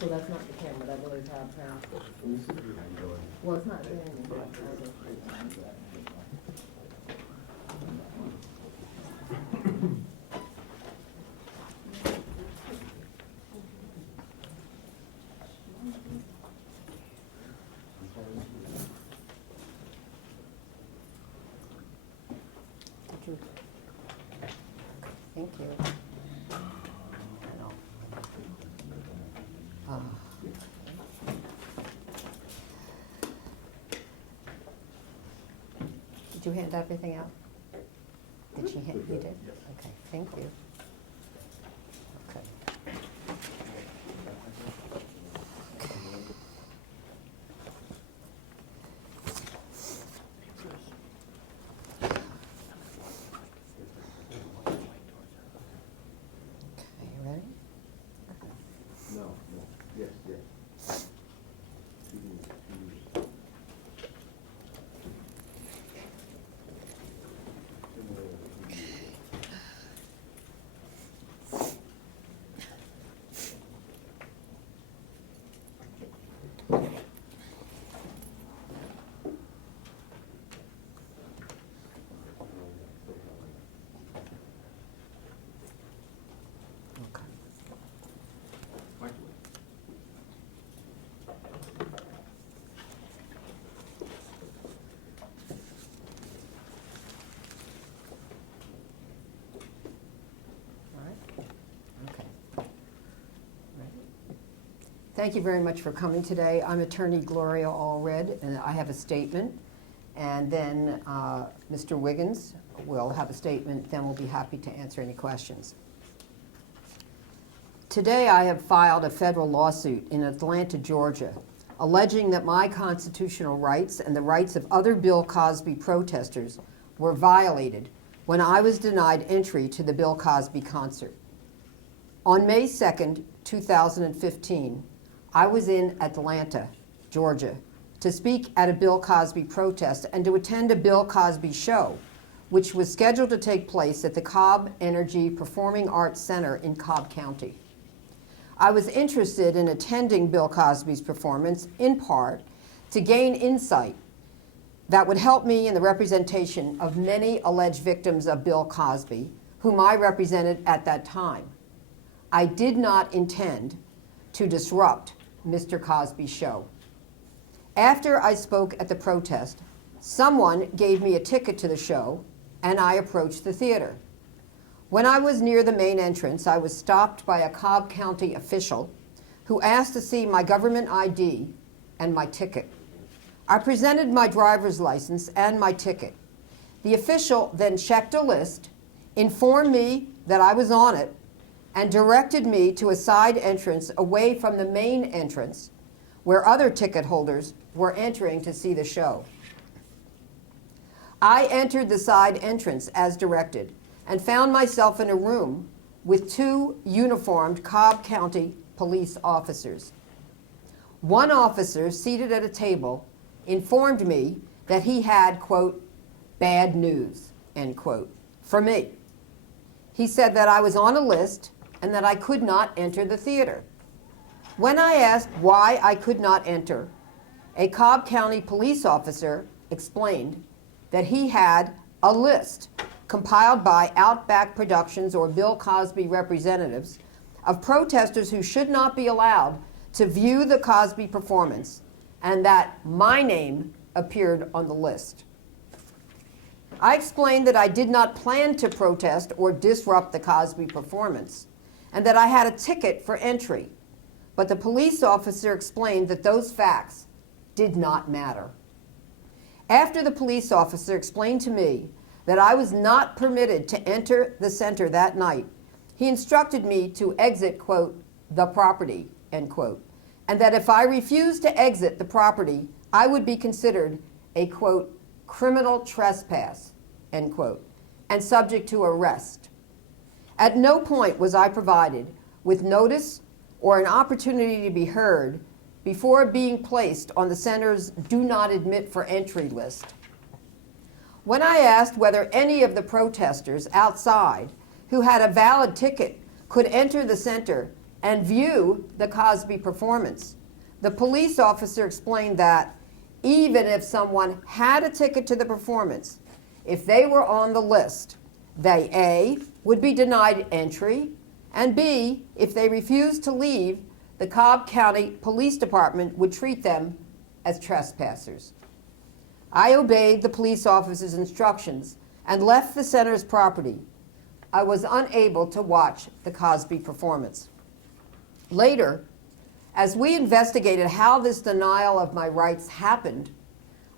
So that's not the camera, that really is Cobb County. Well, it's not doing anything. Thank you. Did you hand everything out? Did she hand, you did? Okay, thank you. Okay. Okay, you ready? No, yes, yes. Okay. All right. Okay. Ready? Thank you very much for coming today. I'm attorney Gloria Allred, and I have a statement. And then Mr. Wiggins will have a statement. Then we'll be happy to answer any questions. Today I have filed a federal lawsuit in Atlanta, Georgia, alleging that my constitutional rights and the rights of other Bill Cosby protesters were violated when I was denied entry to the Bill Cosby concert. On May 2nd, 2015, I was in Atlanta, Georgia, to speak at a Bill Cosby protest and to attend a Bill Cosby show, which was scheduled to take place at the Cobb Energy Performing Arts Center in Cobb County. I was interested in attending Bill Cosby's performance, in part, to gain insight that would help me in the representation of many alleged victims of Bill Cosby, whom I represented at that time. I did not intend to disrupt Mr. Cosby's show. After I spoke at the protest, someone gave me a ticket to the show, and I approached the theater. When I was near the main entrance, I was stopped by a Cobb County official who asked to see my government ID and my ticket. I presented my driver's license and my ticket. The official then checked a list, informed me that I was on it, and directed me to a side entrance away from the main entrance where other ticket holders were entering to see the show. I entered the side entrance as directed and found myself in a room with two uniformed Cobb County police officers. One officer, seated at a table, informed me that he had, quote, bad news, end quote, for me. He said that I was on a list and that I could not enter the theater. When I asked why I could not enter, a Cobb County police officer explained that he had a list compiled by Outback Productions or Bill Cosby representatives of protesters who should not be allowed to view the Cosby performance, and that my name appeared on the list. I explained that I did not plan to protest or disrupt the Cosby performance, and that I had a ticket for entry, but the police officer explained that those facts did not matter. After the police officer explained to me that I was not permitted to enter the center that night, he instructed me to exit, quote, the property, end quote, and that if I refused to exit the property, I would be considered a, quote, criminal trespass, end quote, and subject to arrest. At no point was I provided with notice or an opportunity to be heard before being placed on the center's do not admit for entry list. When I asked whether any of the protesters outside who had a valid ticket could enter the center, and view the Cosby performance. The police officer explained that even if someone had a ticket to the performance, if they were on the list, they A, would be denied entry, and B, if they refused to leave, the Cobb County Police Department would treat them as trespassers. I obeyed the police officer's instructions and left the center's property. I was unable to watch the Cosby performance. Later, as we investigated how this denial of my rights happened,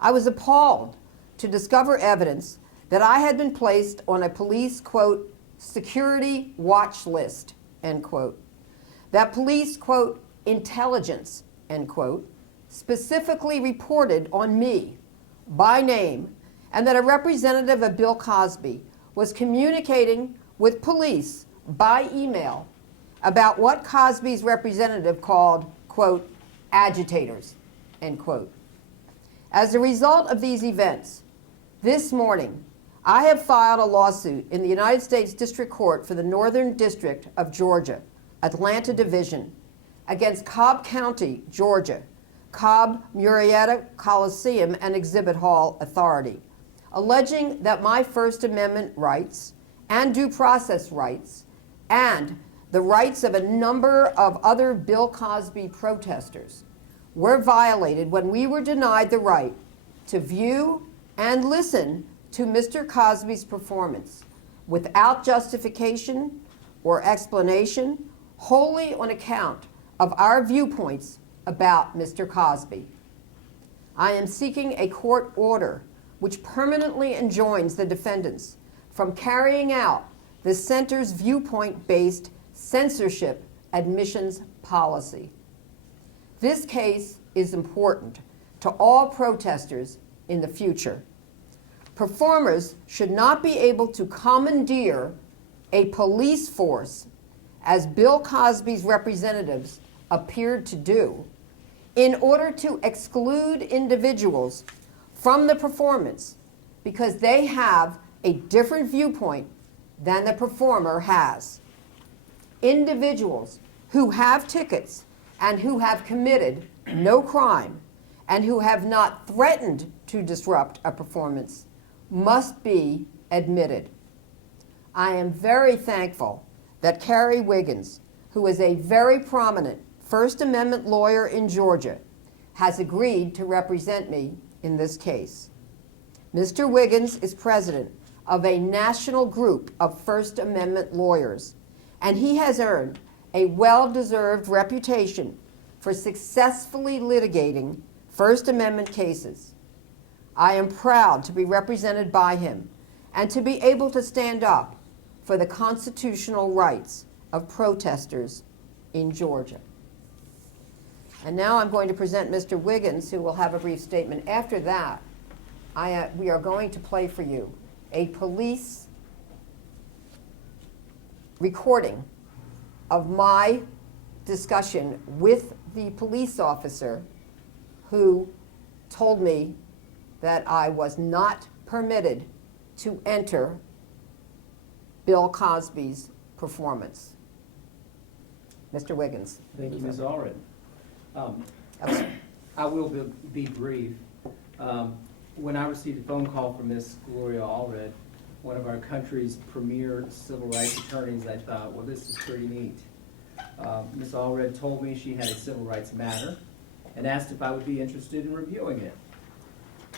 I was appalled to discover evidence that I had been placed on a police, quote, security watch list, end quote. That police, quote, intelligence, end quote, specifically reported on me by name, and that a representative of Bill Cosby was communicating with police by email about what Cosby's representative called, quote, agitators, end quote. As a result of these events, this morning, I have filed a lawsuit in the United States District Court for the Northern District of Georgia, Atlanta Division, against Cobb County, Georgia, Cobb Murrieta Coliseum and Exhibit Hall Authority, alleging that my First Amendment rights and due process rights and the rights of a number of other Bill Cosby protesters were violated when we were denied the right to view and listen to Mr. Cosby's performance without justification or explanation, wholly on account of our viewpoints about Mr. Cosby. I am seeking a court order which permanently enjoins the defendants from carrying out the center's viewpoint-based censorship admissions policy. This case is important to all protesters in the future. Performers should not be able to commandeer a police force, as Bill Cosby's representatives appeared to do, in order to exclude individuals from the performance because they have a different viewpoint than the performer has. Individuals who have tickets and who have committed no crime and who have not threatened to disrupt a performance must be admitted. I am very thankful that Carrie Wiggins, who is a very prominent First Amendment lawyer in Georgia, has agreed to represent me in this case. Mr. Wiggins is president of a national group of First Amendment lawyers, and he has earned a well-deserved reputation for successfully litigating First Amendment cases. I am proud to be represented by him and to be able to stand up for the constitutional rights of protesters in Georgia. And now I'm going to present Mr. Wiggins, who will have a brief statement. After that, we are going to play for you a police recording of my discussion with the police officer who told me that I was not permitted to enter Bill Cosby's performance. Mr. Wiggins. Thank you, Ms. Allred. I will be brief. When I received a phone call from Ms. Gloria Allred, one of our country's premier civil rights attorneys, I thought, well, this is pretty neat. Ms. Allred told me she had a civil rights matter and asked if I would be interested in reviewing it.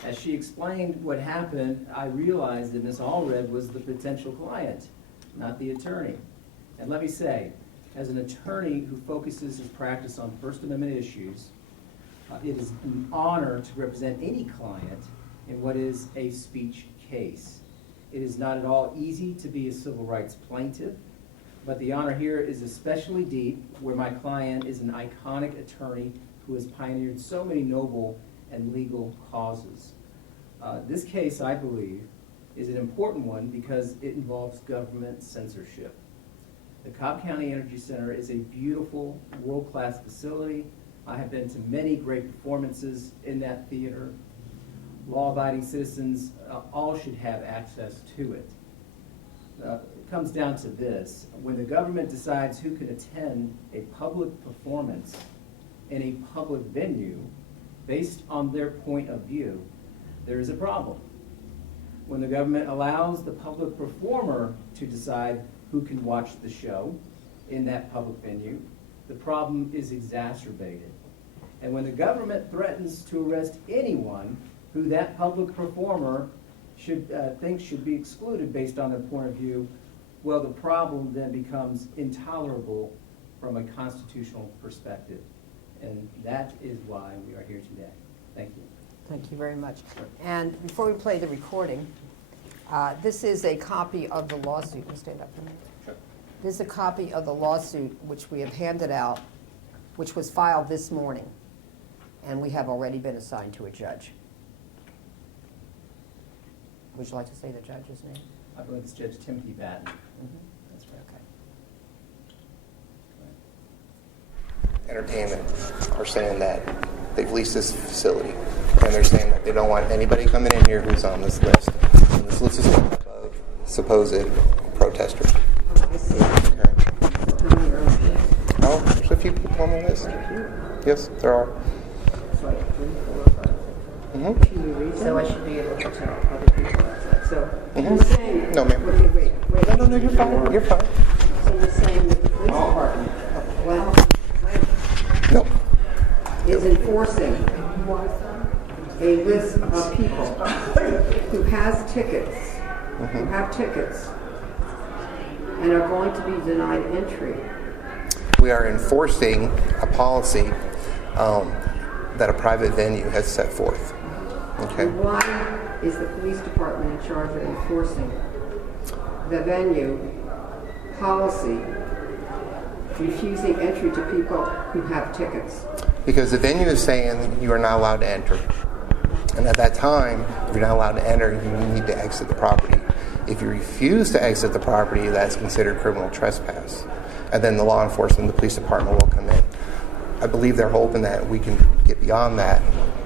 As she explained what happened, I realized that Ms. Allred was the potential client, not the attorney. And let me say, as an attorney who focuses his practice on First Amendment issues, it is an honor to represent any client in what is a speech case. It is not at all easy to be a civil rights plaintiff, but the honor here is especially deep where my client is an iconic attorney who has pioneered so many noble and legal causes. This case, I believe, is an important one because it involves government censorship. The Cobb County Energy Center is a beautiful, world-class facility. I have been to many great performances in that theater. Law-abiding citizens all should have access to it. comes down to this. When the government decides who can attend a public performance in a public venue based on their point of view, there is a problem. When the government allows the public performer to decide who can watch the show in that public venue, the problem is exacerbated. And when the government threatens to arrest anyone who that public performer thinks should be excluded based on their point of view, well, the problem then becomes intolerable from a constitutional perspective. And that is why we are here today. Thank you. Thank you very much. And before we play the recording, this is a copy of the lawsuit. Will you stand up for a minute? Sure. This is a copy of the lawsuit which we have handed out, which was filed this morning, and we have already been assigned to a judge. Would you like to say the judge's name? I believe it's Judge Timothy Batten. That's right. Okay. Entertainment are saying that they've leased this facility, and they're saying that they don't want anybody coming in here who's on this list. And this list is made up of supposed protesters. I see. Okay. How many are on the list? Oh, there's a few people on the list. Yes, there are. It's like 3, 4, 5, 6. Mm-hmm. Can you read? So I should be able to tell other people outside. So you're saying... No, ma'am. Okay, wait. No, you're fine. You're fine. So you're saying that the police department, well, No. is enforcing a list of people who has tickets, who have tickets, and are going to be denied entry. We are enforcing a policy that a private venue has set forth. Okay. And why is the police department in charge of enforcing the venue policy, refusing entry to people who have tickets? Because the venue is saying you are not allowed to enter. And at that time, if you're not allowed to enter, you need to exit the property. If you refuse to exit the property, that's considered criminal trespass. And then the law enforcement, the police department will come in. I believe they're hoping that we can get beyond that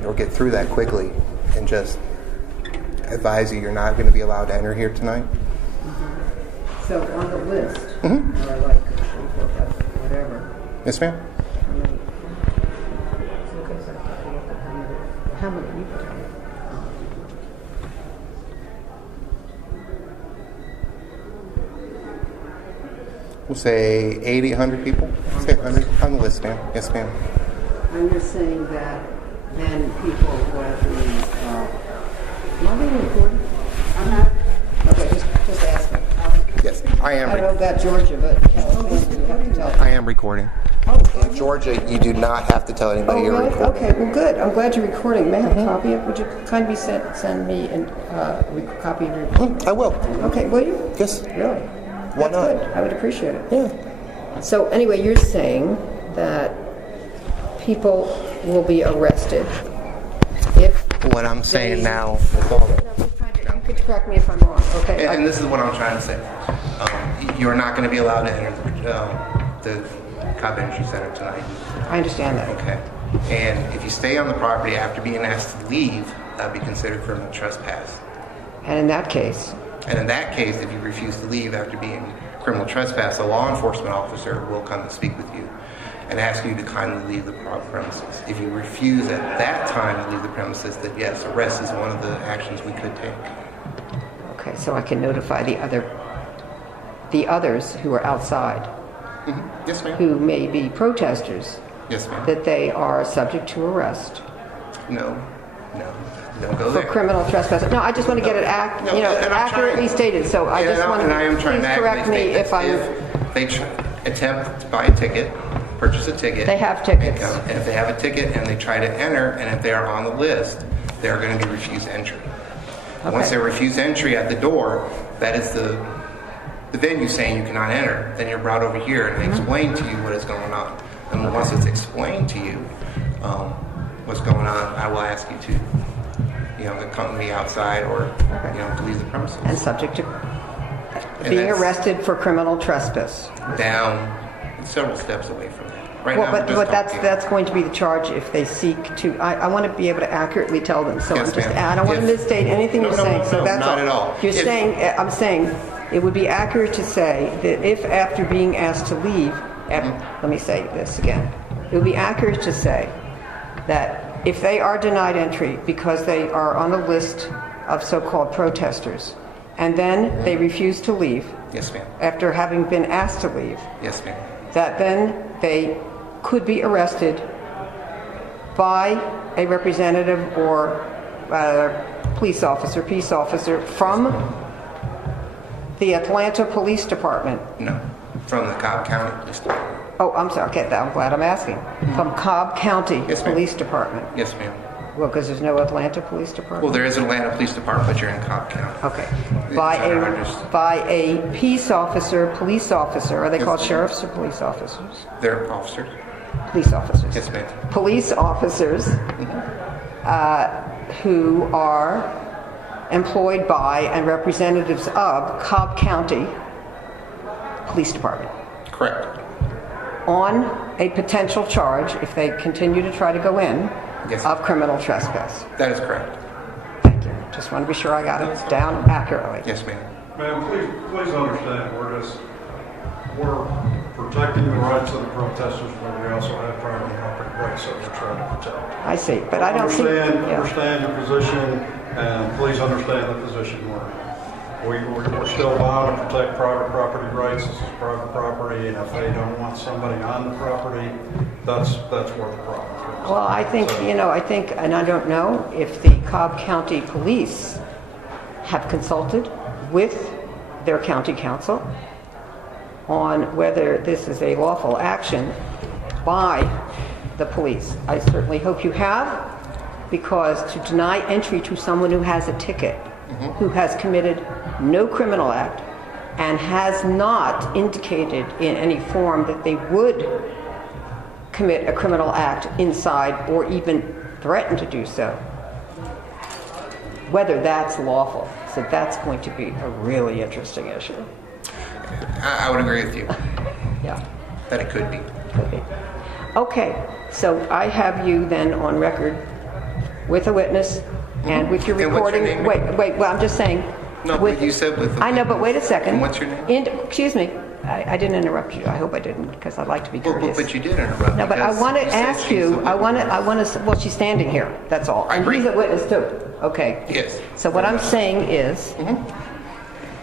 or get through that quickly and just advise you're not going to be allowed to enter here tonight. So on the list, or like 3, 4, 5, whatever. Yes, ma'am? How many people? We'll say 80, 100 people. Say 100 on the list, ma'am. Yes, ma'am. I'm just saying that then people will actually, am I being recorded? I'm not. Okay, just ask me. Yes, I am. I don't know about Georgia, but California, you have to tell. I am recording. Oh, In Georgia, you do not have to tell anybody you're really? recording. Okay, well, good. I'm glad you're recording. May I have a copy of it? Would you kindly send me a copy of your... I will. Okay, will you? Yes. Really? Why That's not? good. I would appreciate it. Yeah. So anyway, you're saying that people will be arrested if... What I'm saying now. You could correct me if I'm wrong, okay? And this is what I'm trying to say. You're not going to be allowed to enter the Cobb Entry Center tonight. I understand that. Okay. And if you stay on the property after being asked to leave, that would be considered criminal trespass. And in that case... And in that case, if you refuse to leave after being criminal trespass, a law enforcement officer will come and speak with you and ask you to kindly leave the premises. If you refuse at that time to leave the premises, then yes, arrest is one of the actions we could take. Okay, so I can notify the others who are outside, Mm-hmm. Yes, ma'am. who may be protesters, Yes, ma'am. that they are subject to arrest No. Don't go for there. criminal trespass. No, I just want to get it No, and I'm accurately trying- stated. So I just want and I am to trying please to correct me accurately if state I'm. that if they attempt to buy a ticket, purchase a ticket. They have tickets. And if they have a ticket and they try to enter, and if they are on the list, they are going to be refused entry. Okay. Once they're refused entry at the door, that is the venue saying you cannot enter. Then you're brought over here and they explain to you what is going on. And once it's explained to you what's going on, I will ask you to, accompany me outside or, to leave the premises. And subject to And being that's arrested for criminal trespass. down several steps away from that. Right Well, now, but that's going to be the charge if they seek to. I want to be able to accurately tell them. So Yes, I'm just. ma'am. I don't want to If- misstate anything No, you're no, saying. no, So no, that's not all. at all. You're If- saying. I'm saying it would be accurate to say that if after being asked to leave, let me say this again, it would be accurate to say that if they are denied entry because they are on the list of so-called protesters, and then they refuse to leave Yes, ma'am. after having been asked to leave, Yes, ma'am. that then they could be arrested by a representative or police officer, peace officer from the Atlanta Police Department. No. From the Cobb County Police Department. Oh, I'm sorry. Okay, I'm glad I'm asking. From Cobb County Yes, ma'am. Police Department. Yes, ma'am. Well, because there's no Atlanta Police Department. Well, there is an Atlanta Police Department, but you're in Cobb County. Okay. Is By that understood? a peace officer, police officer. Are they Yes, called ma'am. sheriffs or police officers? They're officers. Police officers. Yes, ma'am. Police officers who are employed by and representatives of Cobb County Police Department Correct. on a potential charge, if they continue to try to go in, Yes. of criminal trespass. That is correct. Thank you. Just want to be sure I got it down accurately. Yes, ma'am. Ma'am, please understand, we're protecting the rights of the protesters, but we also have private property rights that we're trying to protect. I see, but I don't see. Yeah. Understand your position, and please understand the position we're in. We're still allowed to protect private property rights. This is private property, and if they don't want somebody on the property, that's where the problem is. Well, I think, So- and I don't know if the Cobb County Police have consulted with their county council on whether this is a lawful action by the police. I certainly hope you have, because to deny entry to someone who has a ticket, who has committed no criminal act, and has not indicated in any form that they would commit a criminal act inside or even threaten to do so, whether that's lawful. So that's going to be a really interesting issue. I would agree with you Yeah, that it could be. could be. Okay, so I have you then on record with a witness and with your And what's your recording. name? Wait, well, I'm just saying. No, but you said with the- I know, but wait a second. And what's your name? Excuse me, I didn't interrupt you. I hope I didn't, because I'd like to be Well, courteous. but you did interrupt. No, but I because want to you said ask she's you, the witness. well, she's standing here, that's all. I And agree. he's a witness too. Okay. Yes. So what I'm saying is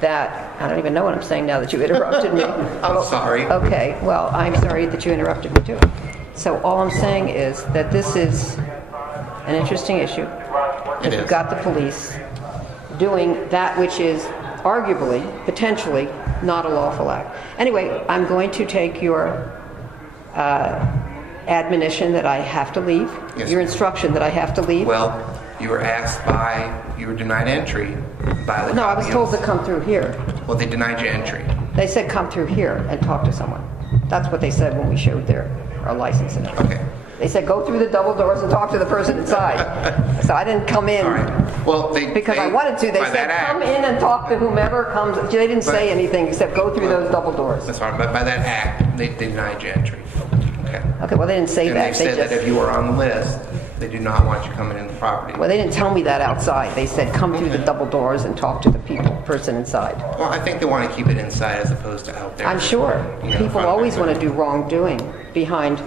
that, I don't even know what I'm saying now that you interrupted me. I'm sorry. Okay, well, I'm sorry that you interrupted me too. So all I'm saying is that this is an interesting issue. It You've is. got the police doing that which is arguably, potentially, not a lawful act. Anyway, I'm going to take your admonition that I have to leave, Yes, your ma'am. instruction that I have to leave. Well, you were denied entry by the. No, I was told to Cobb come through here. County. Well, they denied you entry. They said come through here and talk to someone. That's what they said when we showed our license and everything. Okay. They said go through the double doors and talk to the person inside. So I didn't come in. All right. Well, Because I wanted to. They by said, that act- come in and talk to whomever comes. They didn't say anything except go through those double doors. That's fine, but by that act, they denied you entry. Okay. Okay, well, they didn't say And that. they They said that just, if you were on the list, they do not want you coming in the property. well, they didn't tell me that outside. They said, come through the double doors and talk to the person inside. Well, I think they want to keep it inside as opposed to out there. I'm sure. You know, People front always and want to do wrongdoing behind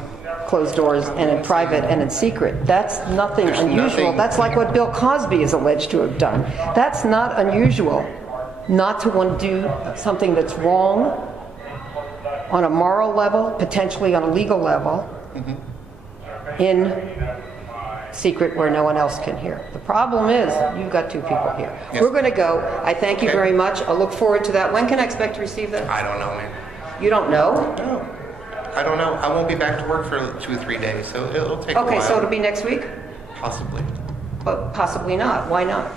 closed doors and in private and in secret. That's nothing There's unusual. nothing- That's like what Bill Cosby is alleged to have done. That's not unusual, not to want to do something that's wrong on a moral level, potentially on a legal level, in secret where no one else can hear. The problem is, you've got two people here. Yes. We're going to go. I thank you Okay. very much. I look forward to that. When can I expect to receive that? I don't know, man. You don't know? No. I don't know. I won't be back to work for 2 or 3 days, so it'll take a while. Okay, so it'll be next week? Possibly. But possibly not. Why not?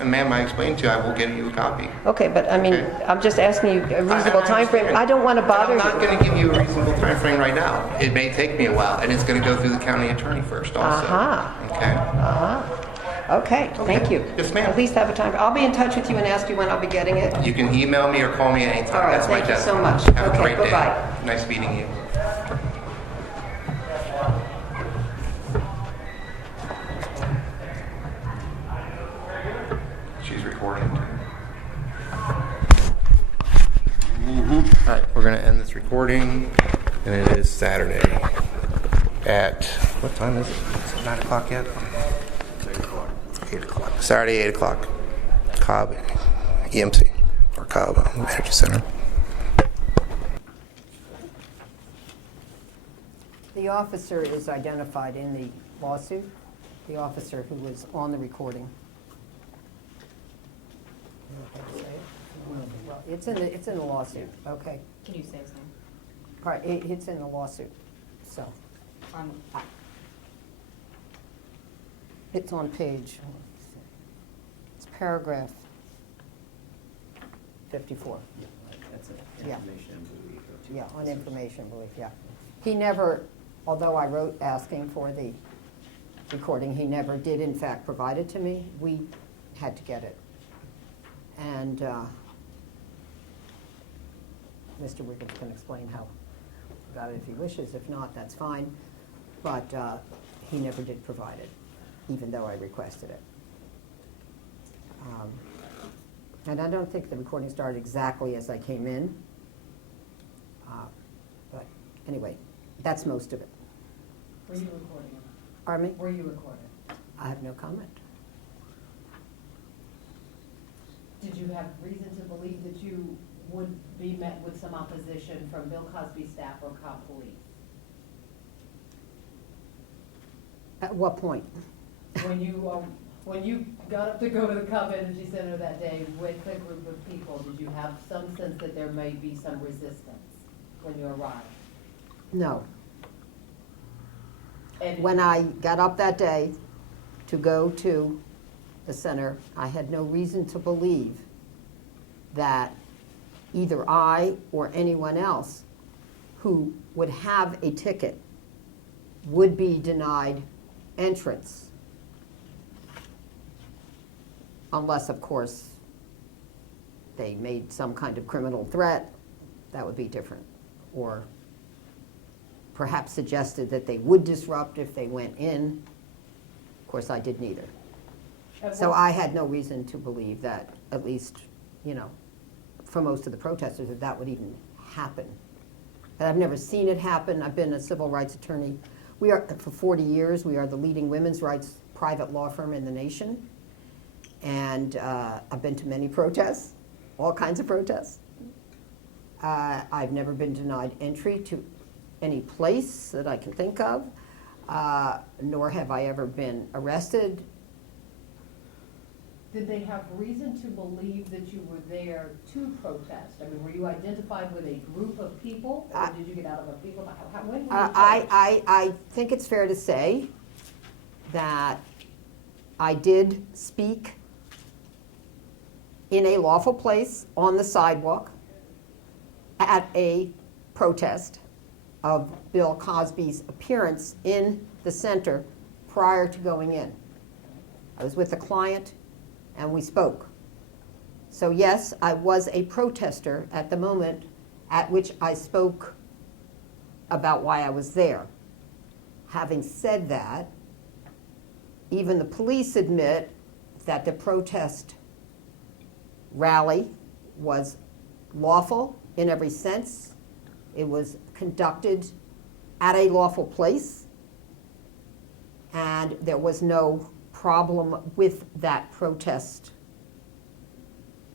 And ma'am, I explained to you, I will get you a copy. Okay, but I mean, Okay. I'm just asking you a reasonable time frame. I don't want to bother And I'm not you. going to give you a reasonable time frame right now. It may take me a while, and it's going to go through the county attorney first also. Aha. Okay? Okay, thank you. Yes, ma'am. At least have a time. I'll be in touch with you and ask you when I'll be getting it. You can email me or call me anytime. All right, That's my thank you desk. so much. Have a Okay, great day. bye-bye. Nice meeting you. She's recording. recording, and it is Saturday at, what time is it? Is it 9 o'clock yet? 8 o'clock. 8 o'clock. Saturday, 8 o'clock. Cobb EMC, or Cobb Energy Center. The officer is identified in the lawsuit, the officer who was on the recording. Well, it's in the lawsuit, okay. Can you say his name? All right, it's in the lawsuit, so. It's on page, it's paragraph 54. That's an Yeah. information belief. Yeah, on information belief, yeah. He never, although I wrote asking for the recording, he never did in fact provide it to me. We had to get it. And Mr. Wiggins can explain how he got it if he wishes. If not, that's fine. But he never did provide it, even though I requested it. And I don't think the recording started exactly as I came in. But anyway, that's most of it. Were you recording it? Pardon me? Were you recording? I have no comment. Did you have reason to believe that you would be met with some opposition from Bill Cosby staff or Cobb Police? At what point? When you got up to go to the Cobb Energy Center that day with a group of people, did you have some sense that there may be some resistance when you arrived? No. And When I got up that day to go to the center, I had no reason to believe that either I or anyone else who would have a ticket would be denied entrance. Unless, of course, they made some kind of criminal threat, that would be different. Or perhaps suggested that they would disrupt if they went in. Of course, I did neither. So I had no reason to believe that, at least, for most of the protesters, that would even happen. But I've never seen it happen. I've been a civil rights attorney. We are, for 40 years, we are the leading women's rights private law firm in the nation. And I've been to many protests, all kinds of protests. I've never been denied entry to any place that I can think of, nor have I ever been arrested. did they have reason to believe that you were there to protest? I mean, were you identified with a group of people, or did you get out of a people? When were you charged? I think it's fair to say that I did speak in a lawful place on the sidewalk at a protest of Bill Cosby's appearance in the center prior to going in. I was with a client and we spoke. So yes, I was a protester at the moment at which I spoke about why I was there. Having said that, even the police admit that the protest rally was lawful in every sense. It was conducted at a lawful place, and there was no problem with that protest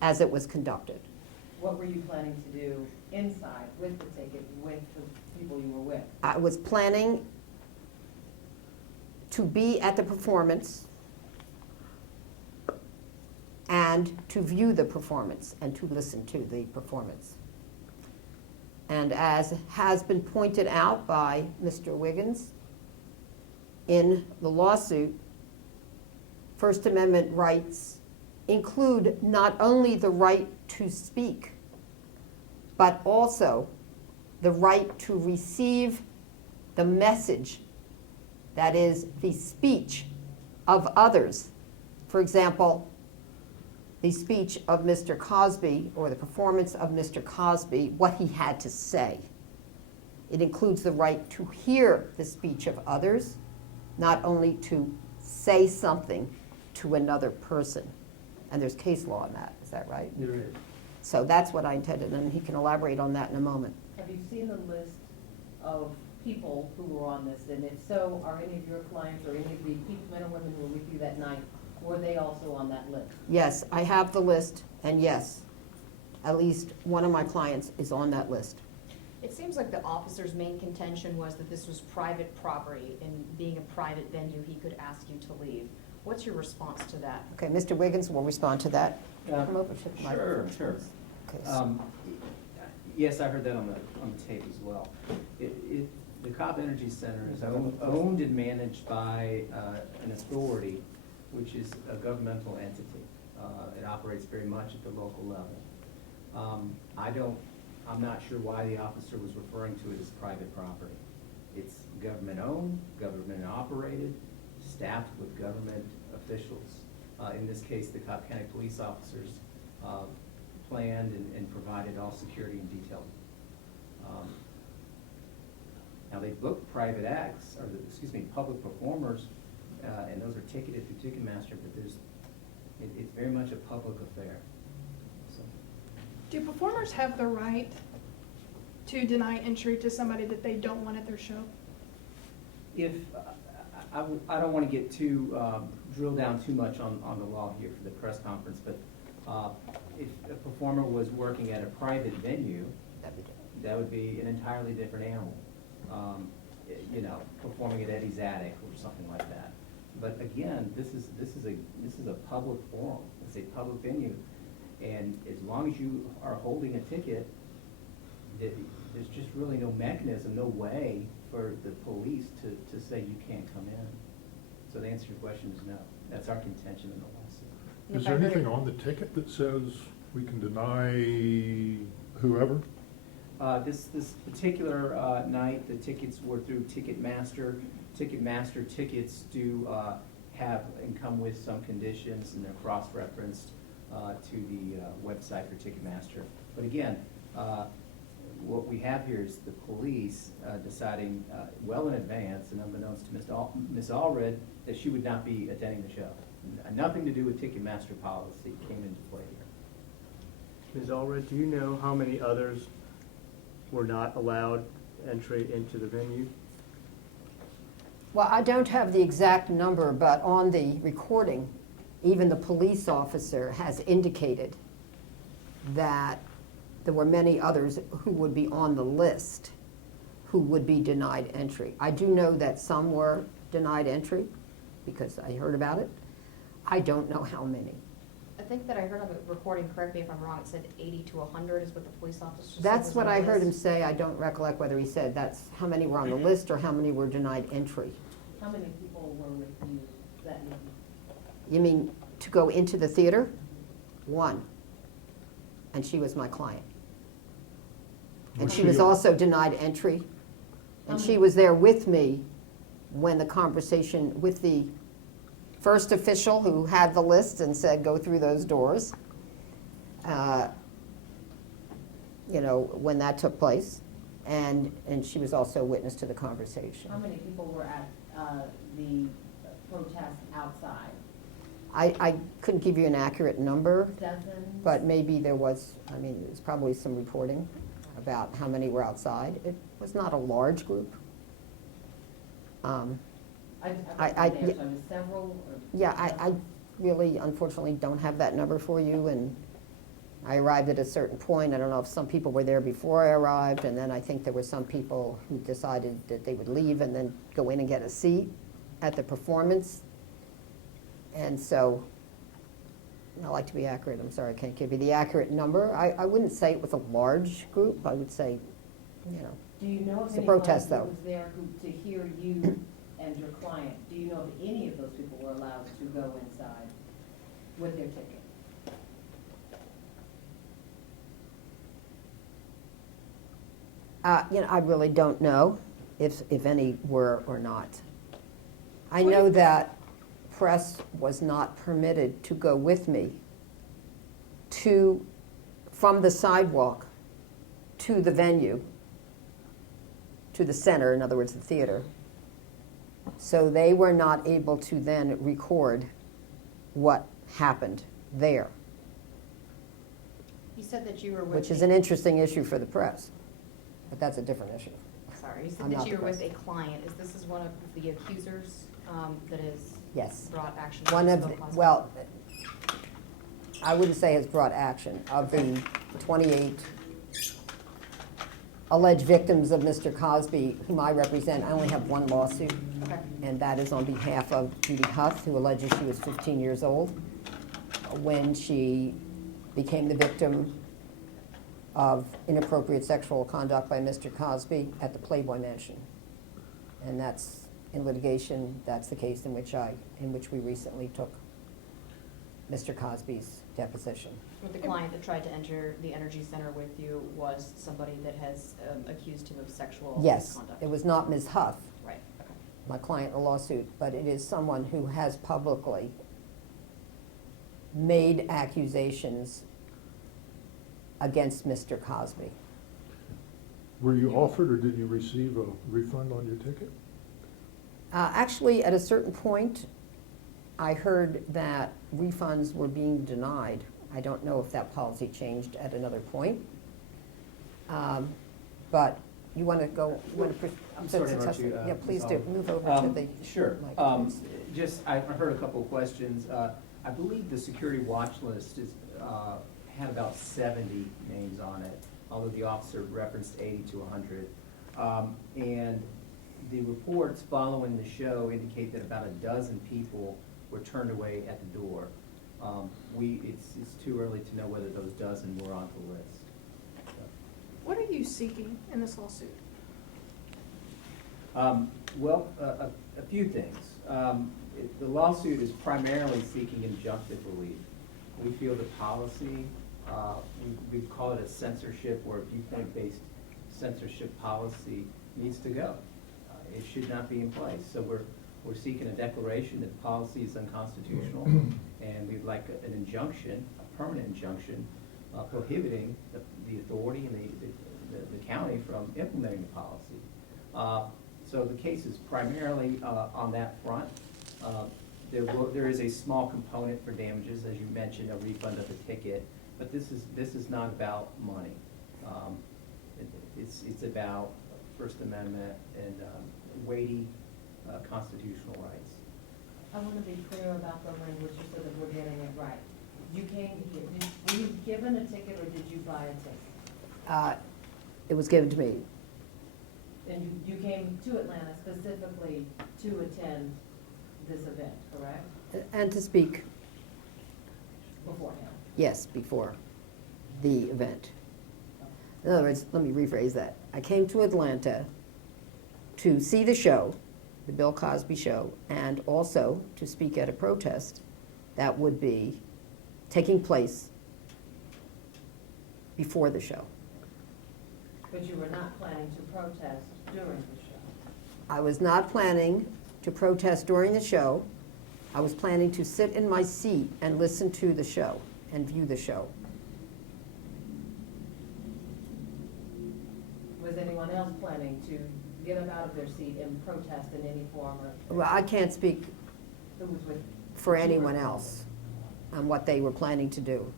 as it was conducted. What were you planning to do inside with the ticket, with the people you were with? I was planning to be at the performance and to view the performance and to listen to the performance. And as has been pointed out by Mr. Wiggins in the lawsuit, First Amendment rights include not only the right to speak, but also the right to receive the message, that is, the speech of others. For example, the speech of Mr. Cosby, or the performance of Mr. Cosby, what he had to say. It includes the right to hear the speech of others, not only to say something to another person. And there's case law on that, is that right? There is. So that's what I intended, and he can elaborate on that in a moment. Have you seen the list of people who were on this? And if so, are any of your clients or any of the men or women who were with you that night, were they also on that list? Yes, I have the list, and yes, at least one of my clients is on that list. It seems like the officer's main contention was that this was private property, and being a private venue, he could ask you to leave. What's your response to that? Okay, Mr. Wiggins will respond to that. Come over to the Sure, microphone, sure. please. Okay, so- Yes, I heard that on the tape as well. The Cobb Energy Center is owned and managed by an authority, which is a governmental entity. It operates very much at the local level. I'm not sure why the officer was referring to it as private property. It's government-owned, government-operated, staffed with government officials. In this case, the Cobb County police officers planned and provided all security and detail. Now, they book private acts, or public performers, and those are ticketed through Ticketmaster, but it's very much a public affair. So, Do performers have the right to deny entry to somebody that they don't want at their show? if, I don't want to get too, drill down too much on the law here for the press conference, but if a performer was working at a private venue, that would be an entirely different animal. You know, performing at Eddie's Attic or something like that. But again, this is a public forum. It's a public venue, and as long as you are holding a ticket, there's just really no mechanism, no way for the police to say you can't come in. So the answer to your question is no. That's our contention in the lawsuit. Is there anything on the ticket that says we can deny whoever? This particular night, the tickets were through Ticketmaster. Ticketmaster tickets do have and come with some conditions, and they're cross-referenced to the website for Ticketmaster. But again, what we have here is the police deciding well in advance, and unbeknownst to Ms. Allred, that she would not be attending the show. Nothing to do with Ticketmaster policy came into play here. Ms. Allred, do you know how many others were not allowed entry into the venue? Well, I don't have the exact number, but on the recording, even the police officer has indicated that there were many others who would be on the list who would be denied entry. I do know that some were denied entry because I heard about it. I don't know how many. I think that I heard of a recording, correct me if I'm wrong, it said 80 to 100 is what the police officer said. That's was what on the I heard him list. say. I don't recollect whether he said that's how many were on the list or how many were denied entry. How many people were with you that evening? You mean to go into the theater? One. And she was my client. And she was also denied entry. And she was there with me when the conversation with the first official who had the list and said, go through those doors. You know, when that took place. And she was also a witness to the conversation. How many people were at the protest outside? I couldn't give you an accurate number, Dozens? but maybe there was, I mean, there's probably some reporting about how many were outside. It was not a large group. I I- so it was several? Or Yeah, I really unfortunately don't have that number for you, and I arrived at a certain point. I don't know if some people were there before I arrived, and then I think there were some people who decided that they would leave and then go in and get a seat at the performance. And so, I like to be accurate. I'm sorry, I can't give you the accurate number. I wouldn't say it was a large group. I would say, you know, Do you know of It's a anyone protest, who though. was there to hear you and your client? Do you know if any of those people were allowed to go inside with their ticket? You know, I really don't know if any were or not. I know that press was not permitted to go with me from the sidewalk to the venue, to the center, in other words, the theater. So they were not able to then record what happened there, You said that you were with which is me. an interesting issue for the press. but that's a different issue. Sorry, you I'm said not that the you're with a person. client. Is this one of the accusers that has Yes. brought action? One of, against the- Bill Cosby? well, I wouldn't say has brought action. Of the 28 alleged victims of Mr. Cosby, whom I represent, I only have one lawsuit, Okay. and that is on behalf of Judy Huth, who alleges she was 15 years old when she became the victim of inappropriate sexual conduct by Mr. Cosby at the Playboy Mansion. And that's in litigation, that's the case in which we recently took Mr. Cosby's deposition. With the client that tried to enter the Energy Center with you was somebody that has accused him of sexual Yes, misconduct? it was not Ms. Huth, Right, okay. my client in a lawsuit, but it is someone who has publicly made accusations against Mr. Cosby. Were you offered or did you receive a refund on your ticket? Actually, at a certain point, I heard that refunds were being denied. I don't know if that policy changed at another point. But you want to go, you want to? I'm sorry to interrupt you, Yeah, please do, Ms. move over to the. Sure. mic, please. Just, I heard a couple of questions. I believe the security watch list is, had about 70 names on it, although the officer referenced 80 to 100. And the reports following the show indicate that about a dozen people were turned away at the door. It's too early to know whether those dozen were on the list. What are you seeking in this lawsuit? Well, a few things. The lawsuit is primarily seeking injunctive relief. We feel the policy, we call it a censorship or a viewpoint-based censorship policy needs to go. It should not be in place. So we're seeking a declaration that the policy is unconstitutional, and we'd like an injunction, a permanent injunction, prohibiting the authority and the county from implementing the policy. So the case is primarily on that front. There is a small component for damages, as you mentioned, a refund of the ticket, but this is not about money. It's about First Amendment and weighty constitutional rights. I want to be clear about the language so that we're getting it right. You came here, were you given a ticket or did you buy a ticket? It was given to me. And you came to Atlanta specifically to attend this event, correct? And to speak, Beforehand? yes, before the event. In other words, let me rephrase that. I came to Atlanta to see the show, the Bill Cosby show, and also to speak at a protest that would be taking place before the show. But you were not planning to protest during the show? I was not planning to protest during the show. I was planning to sit in my seat and listen to the show and view the show. Was anyone else planning to get up out of their seat and protest in any form or? Well, I can't speak Who was with? for anyone else on what they were planning to do.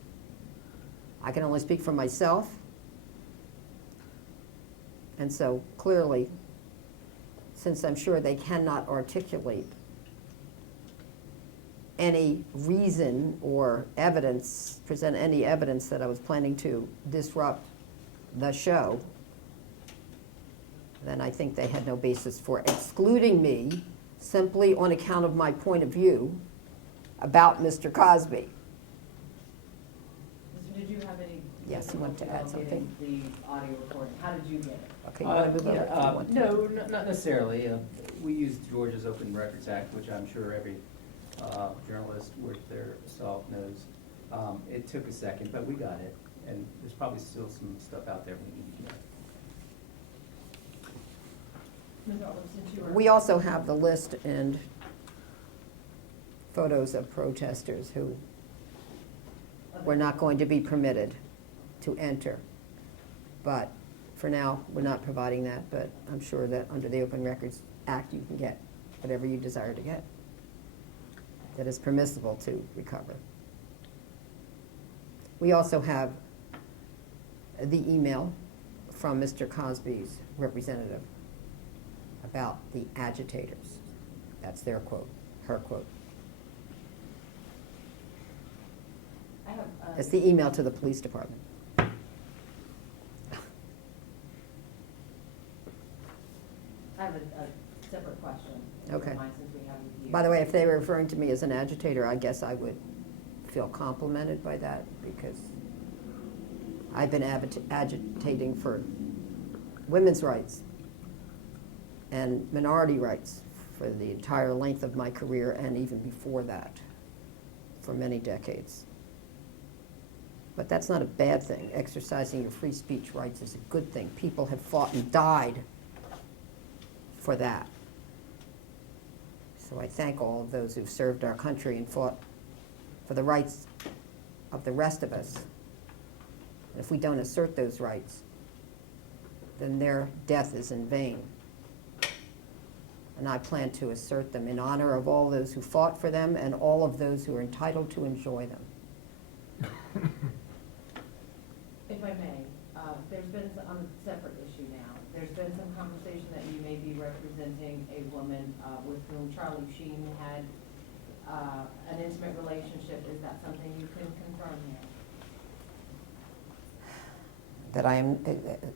I can only speak for myself. And so clearly, since I'm sure they cannot articulate any reason or evidence, present any evidence that I was planning to disrupt the show, then I think they had no basis for excluding me simply on account of my point of view about Mr. Cosby. Did you have any? Yes, you wanted to add difficulty something? getting the audio recording, how did you get it? Okay, you want to move over if you want to? No, not necessarily. We use Georgia's Open Records Act, which I'm sure every journalist worth their salt knows. It took a second, but we got it, and there's probably still some stuff out there we need to get. Ms. Olive, since you were. We also have the list and photos of protesters who were not going to be permitted to enter. But for now, we're not providing that, but I'm sure that under the Open Records Act, you can get whatever you desire to get that is permissible to recover. We also have the email from Mr. Cosby's representative about the agitators. That's their quote, her quote. I have, It's the email to the police department. I have a separate question. if you Okay. don't mind, since we have you here. By the way, if they were referring to me as an agitator, I guess I would feel complimented by that, because I've been agitating for women's rights and minority rights for the entire length of my career, and even before that, for many decades. But that's not a bad thing. Exercising your free speech rights is a good thing. People have fought and died for that. So I thank all of those who've served our country and fought for the rights of the rest of us. And if we don't assert those rights, then their death is in vain. And I plan to assert them in honor of all those who fought for them and all of those who are entitled to enjoy them. If I may, there's been, on a separate issue now, there's been some conversation that you may be representing a woman with whom Charlie Sheen had an intimate relationship. Is that something you can confirm here? That I am,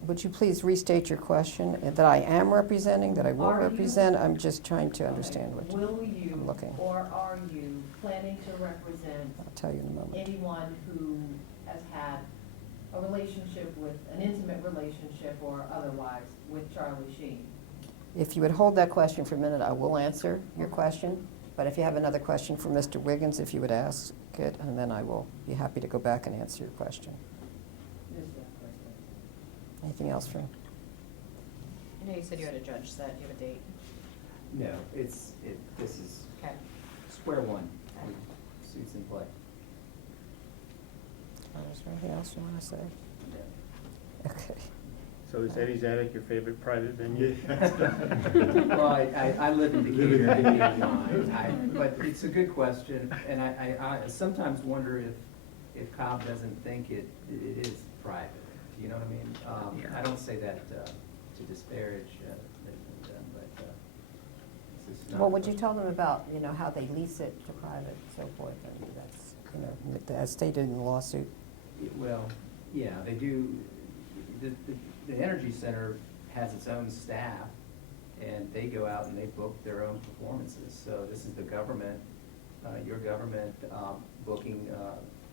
would you please restate your question? That I am representing, that I will Are you- represent? I'm just trying to understand what Will you, I'm looking. or are you planning to represent I'll tell you in a moment. anyone who has had a relationship with, an intimate relationship or otherwise with Charlie Sheen? If you would hold that question for a minute, I will answer your question. But if you have another question for Mr. Wiggins, if you would ask it, and then I will be happy to go back and answer your question. Just that question. Anything else for? I know you said you had a judge set, do you have a date? No, this is Okay. square one, suits in play. Is there anything else you want to say? Yeah. Okay. So is Eddie's Attic your favorite private venue? Well, I live in Decatur, but it's a good question, and I sometimes wonder if Cobb doesn't think it is private. You know what I mean? I don't say that to disparage them, but it's just not. Well, would you tell them about, how they lease it to private and so forth, and that's, as stated in the lawsuit? Well, yeah, they do. The Energy Center has its own staff, and they go out and they book their own performances. So this is the government, your government, booking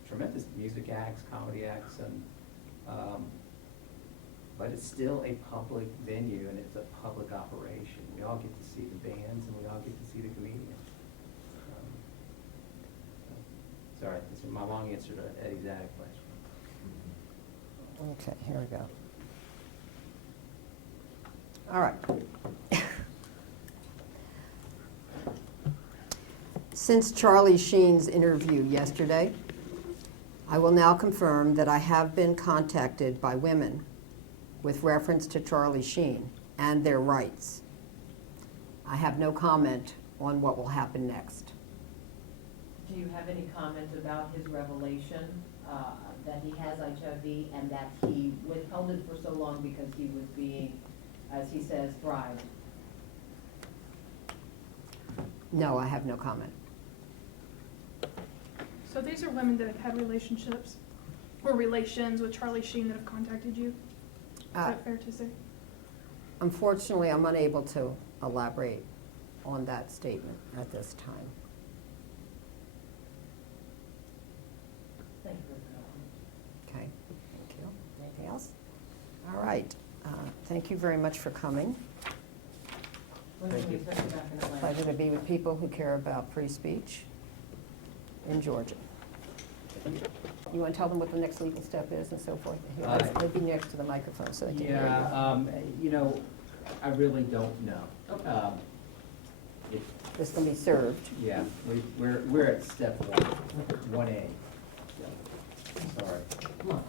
tremendous music acts, comedy acts, and but it's still a public venue, and it's a public operation. We all get to see the bands, and we all get to see the comedians. Sorry, this is my long answer to Eddie's Attic question. Okay, here we go. All right. Since Charlie Sheen's interview yesterday, I will now confirm that I have been contacted by women with reference to Charlie Sheen and their rights. I have no comment on what will happen next. Do you have any comment about his revelation that he has HIV and that he withheld it for so long because he was being, as he says, bribed? No, I have no comment. So these are women that have had relationships or relations with Charlie Sheen that have contacted you? Is that fair to say? Unfortunately, I'm unable to elaborate on that statement at this time. Thank you for that. Okay, thank you. Anything else? All right. Thank you very much for coming. When can we expect you back in Atlanta? Pleasure to be with people who care about free speech in Georgia. You want to tell them what the next legal step is and so forth? They'd be next to the microphone so they can hear you. Yeah, I really don't know. Okay. This can be served. Yeah, we're at step 1A. Sorry. Come on.